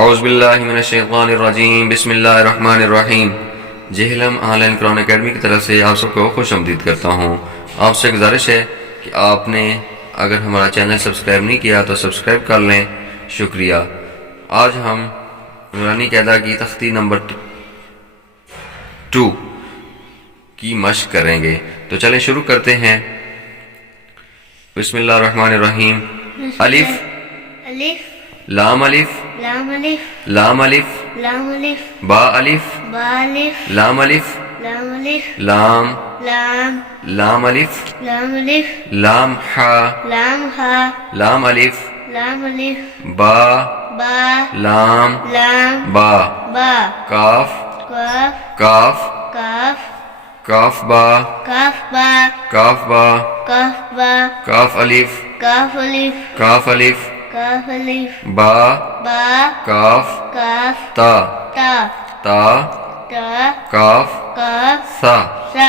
اعوذ باللہ من الشیطان الرجیم، بسم اللہ الرحمن الرحیم۔ Jhelum on line Quran academy کی طرف سے آپ سب کو خوش آمدید کرتا ہوں۔ آپ سے گزارش ہے کہ آپ نے اگر ہمارا چینل سبسکرائب نہیں کیا تو سبسکرائب کر لیں، شکریہ۔ آج ہم نورانی قاعدہ کی تختی نمبر 2 کی مشق کریں گے، تو چلیں شروع کرتے ہیں۔ بسم اللہ الرحمن الرحیم۔ الف الف لام الف لام الف لام الف لام الف با الف با الف لام الف لام الف لام لام لام الف لام الف لام حا لام ہا لام الف لام الف با با لام لام با با کاف کاف کاف کاف کاف با کاف با کاف با کاف با کاف الف کاف الف کاف الف کاف الف با با کاف کاف تا تا تا تا کاف کاف سا سا